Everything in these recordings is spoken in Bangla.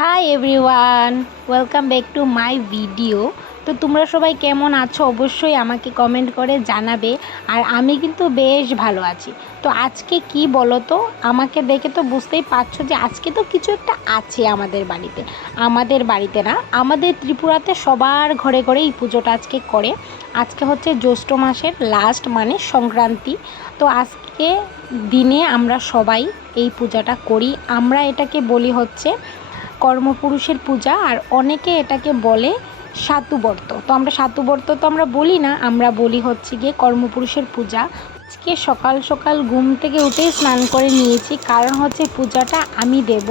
Hi everyone, welcome back to my video. তো তোমরা সবাই কেমন আছো অবশ্যই আমাকে কমেন্ট করে জানাবে। আর আমি কিন্তু বেশ ভালো আছি। তো আজকে কি বলো তো, আমাকে দেখে তো বুঝতেই পারছো যে আজকে তো কিছু একটা আছে আমাদের বাড়িতে না, আমাদের ত্রিপুরাতে সবার ঘরে ঘরে এই পুজোটা আজকে করে। আজকে হচ্ছে জ্যৈষ্ঠ মাসের লাস্ট মানে সংক্রান্তি। তো আজকে দিনে আমরা সবাই এই পূজাটা করি। আমরা এটাকে বলি হচ্ছে কর্মপুরুষের পূজা, আর অনেকে এটাকে বলে সাতুবর্ত। তো আমরা সাতুবর্ত তো আমরা বলি না, আমরা বলি হচ্ছে গিয়ে কর্মপুরুষের পূজা। আজকে সকাল সকাল ঘুম থেকে উঠেই স্নান করে নিয়েছি, কারণ হচ্ছে পূজাটা আমি দেব।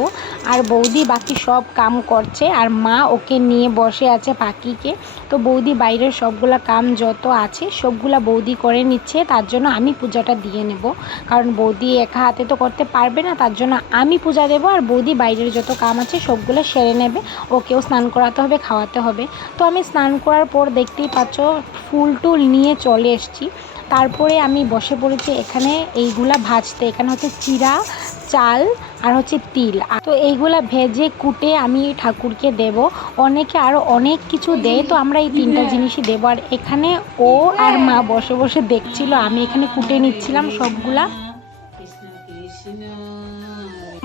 আর বৌদি বাকি সব কাম করছে, আর মা ওকে নিয়ে বসে আছে পাখিকে। তো বৌদি বাইরের সবগুলা কাম যত আছে সবগুলা বৌদি করে নিচ্ছে, তার জন্য আমি পূজাটা দিয়ে নেব। কারণ বৌদি একা হাতে তো করতে পারবে না, তার জন্য আমি পূজা দেবো, আর বৌদি বাইরের যত কাম আছে সবগুলো সেরে নেবে। ওকেও স্নান করাতে হবে, খাওয়াতে হবে। তো আমি স্নান করার পর দেখতেই পাচ্ছ ফুল টুল নিয়ে চলে এসেছি। তারপরে আমি বসে পড়েছি এখানে এইগুলা ভাজতে। এখানে হচ্ছে চিরা, চাল আর হচ্ছে তিল। তো এইগুলা ভেজে কুটে আমি ঠাকুরকে দেব। অনেকে আরও অনেক কিছু দেয়, তো আমরা এই তিনটা জিনিসই দেবো। আর এখানে ও আর মা বসে বসে দেখছিল, আমি এখানে কুটে নিচ্ছিলাম সবগুলা।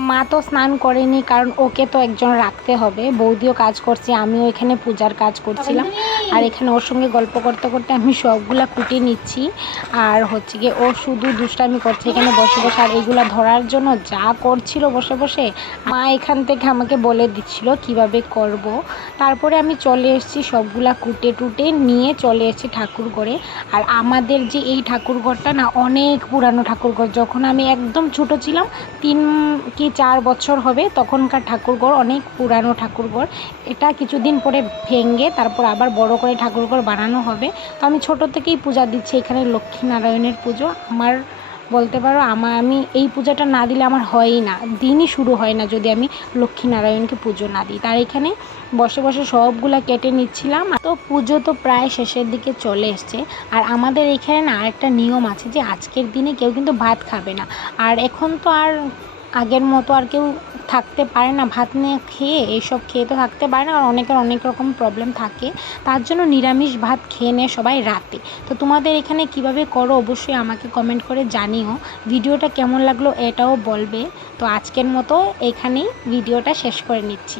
মা তো স্নান করেনি, কারণ ওকে তো একজন রাখতে হবে। বৌদিও কাজ করছে, আমিও এখানে পূজার কাজ করছিলাম। আর এখানে ওর সঙ্গে গল্প করতে করতে আমি সবগুলা কুটে নিচ্ছি। আর হচ্ছে গিয়ে ও শুধু দুষ্টামি করছে এখানে বসে বসে, আর এইগুলা ধরার জন্য যা করছিল বসে বসে। মা এখান থেকে আমাকে বলে দিচ্ছিল কিভাবে করব। তারপরে আমি চলে এসেছি, সবগুলা কুটে টুটে নিয়ে চলে এসেছি ঠাকুর ঘরে। আর আমাদের যে এই ঠাকুর ঘরটা না অনেক পুরানো ঠাকুর ঘর। যখন আমি একদম ছোটো ছিলাম, 3 কি 4 বছর হবে, তখনকার ঠাকুরঘর, অনেক পুরানো ঠাকুরঘর। এটা কিছুদিন পরে ভেঙে তারপর আবার বড় করে ঠাকুরঘর বানানো হবে। তো আমি ছোটো থেকেই পূজা দিচ্ছি এখানে, লক্ষ্মীনারায়ণের পুজো আমার বলতে পারো। আমি এই পূজাটা না দিলে আমার হয়ই না, দিনই শুরু হয় না যদি আমি লক্ষ্মীনারায়ণকে পুজো না দিই। তার এখানে বসে বসে সবগুলা কেটে নিচ্ছিলাম। তো পুজো তো প্রায় শেষের দিকে চলে এসছে। আর আমাদের এখানে না আরেকটা নিয়ম আছে যে আজকের দিনে কেউ কিন্তু ভাত খাবে না। আর এখন তো আর আগের মতো আর কেউ থাকতে পারে না ভাত নিয়ে খেয়ে, এইসব খেয়ে তো থাকতে পারে না। আর অনেকের অনেক রকম প্রবলেম থাকে, তার জন্য নিরামিষ ভাত খেয়ে নেয় সবাই রাতে। তো তোমাদের এখানে কিভাবে করো অবশ্যই আমাকে কমেন্ট করে জানিও। ভিডিওটা কেমন লাগলো এটাও বলবে। তো আজকের মতো এখানেই ভিডিওটা শেষ করে নিচ্ছি।